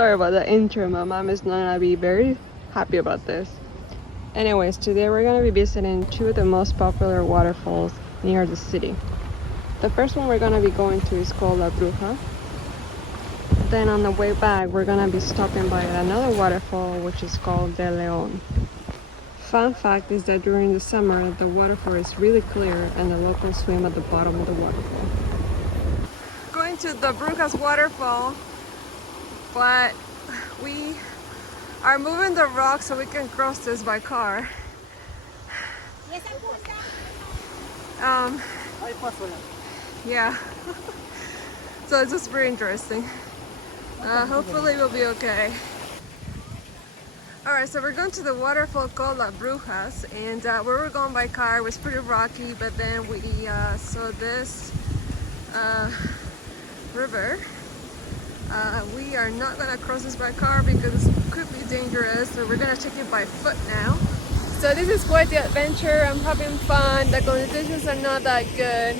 Sorry about the intro, my mom is not gonna be very happy about this. Anyways, today we're gonna be visiting two of the most popular waterfalls near the city. The first one we're gonna be going to is called La Bruja. Then on the way back, we're gonna be stopping by another waterfall, which is called De Leon. Fun fact is that during the summer, the waterfall is really clear and the locals swim at the bottom of the waterfall. Going to the Brujas waterfall, but we are moving the rock so we can cross this by car. Yeah. So it's just very interesting. Hopefully we'll be okay. Alright, so we're going to the waterfall called La Brujas, and where we're going by car was pretty rocky, but then we saw this river. We are not gonna cross this by car because it could be dangerous, so we're gonna take it by foot now. So this is quite the adventure. I'm having fun. The conditions are not that good,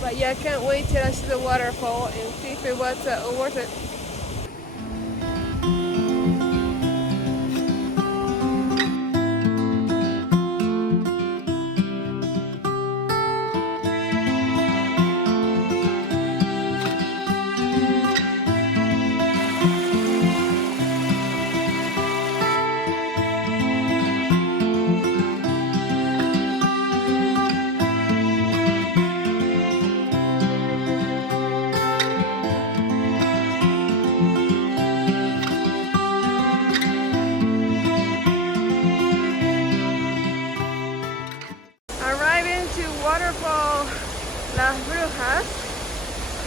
but yeah, I can't wait till I see the waterfall and see if it was worth it. Waterfall Las Brujas.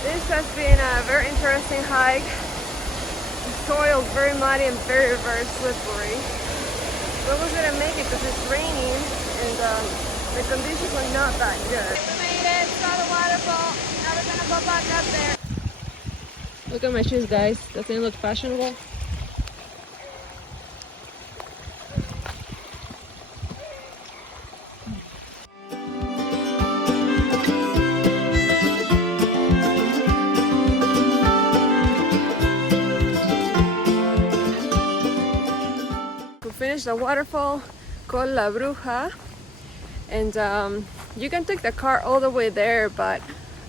This has been a very interesting hike. The soil is very muddy and very slippery. But we're gonna make it because it's raining and the conditions are not that good. We made it, saw the waterfall. Now we're gonna go back up there. Look at my shoes, guys. Doesn't it look fashionable? Finished the waterfall called La Bruja, and you can take the car all the way there, but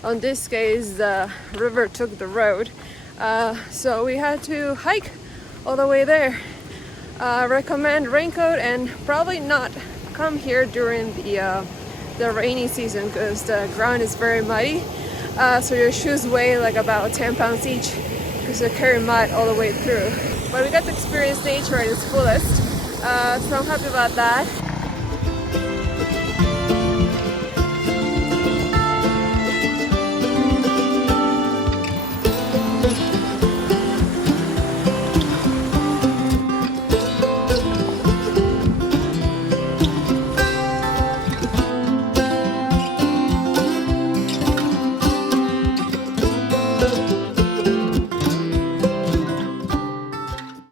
on this case the river took the road, so we had to hike all the way there. Recommend raincoat and probably not come here during the rainy season because the ground is very muddy, so your shoes weigh like about 10 pounds each because they carry mud all the way through. But we got to experience nature at its fullest. So I'm happy about that.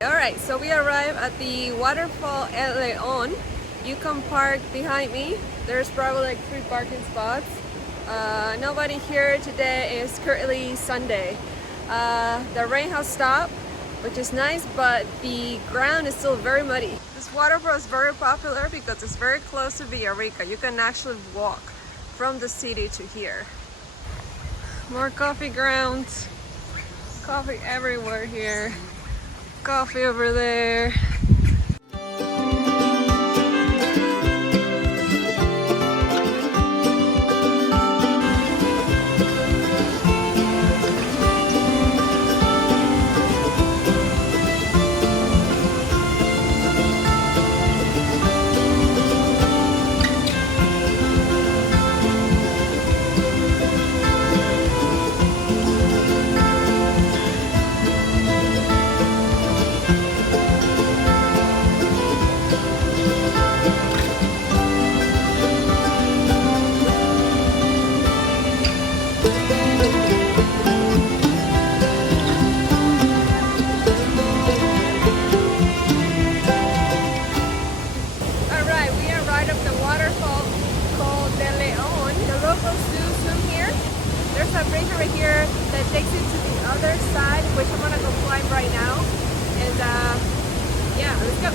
Alright, so we arrived at the waterfall El Leon. You can park behind me. There's probably like 3 parking spots. Nobody here today. It's currently Sunday. The rain has stopped, which is nice, but the ground is still very muddy. This waterfall is very popular because it's very close to Rica. You can actually walk from the city to here. More coffee grounds. Coffee everywhere here. Coffee over there. There's a bridge over here that takes you to the other side, which I'm gonna go climb right now. yeah, let's go.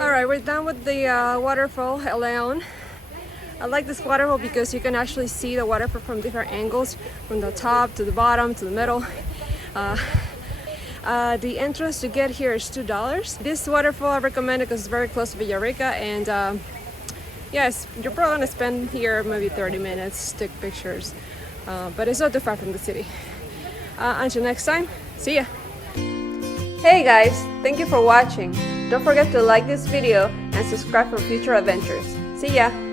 Alright, we're done with the waterfall, El Leon. I like this waterfall because you can actually see the waterfall from different angles, from the top to the bottom to the middle. The entrance to get here is $2. This waterfall I recommend it because it's very close to Rica, and yes, you're probably gonna spend here maybe 30 minutes, take pictures, but it's not too far from the city. Until next time, see ya! Hey guys, thank you for watching. Don't forget to like this video and subscribe for future adventures. See ya!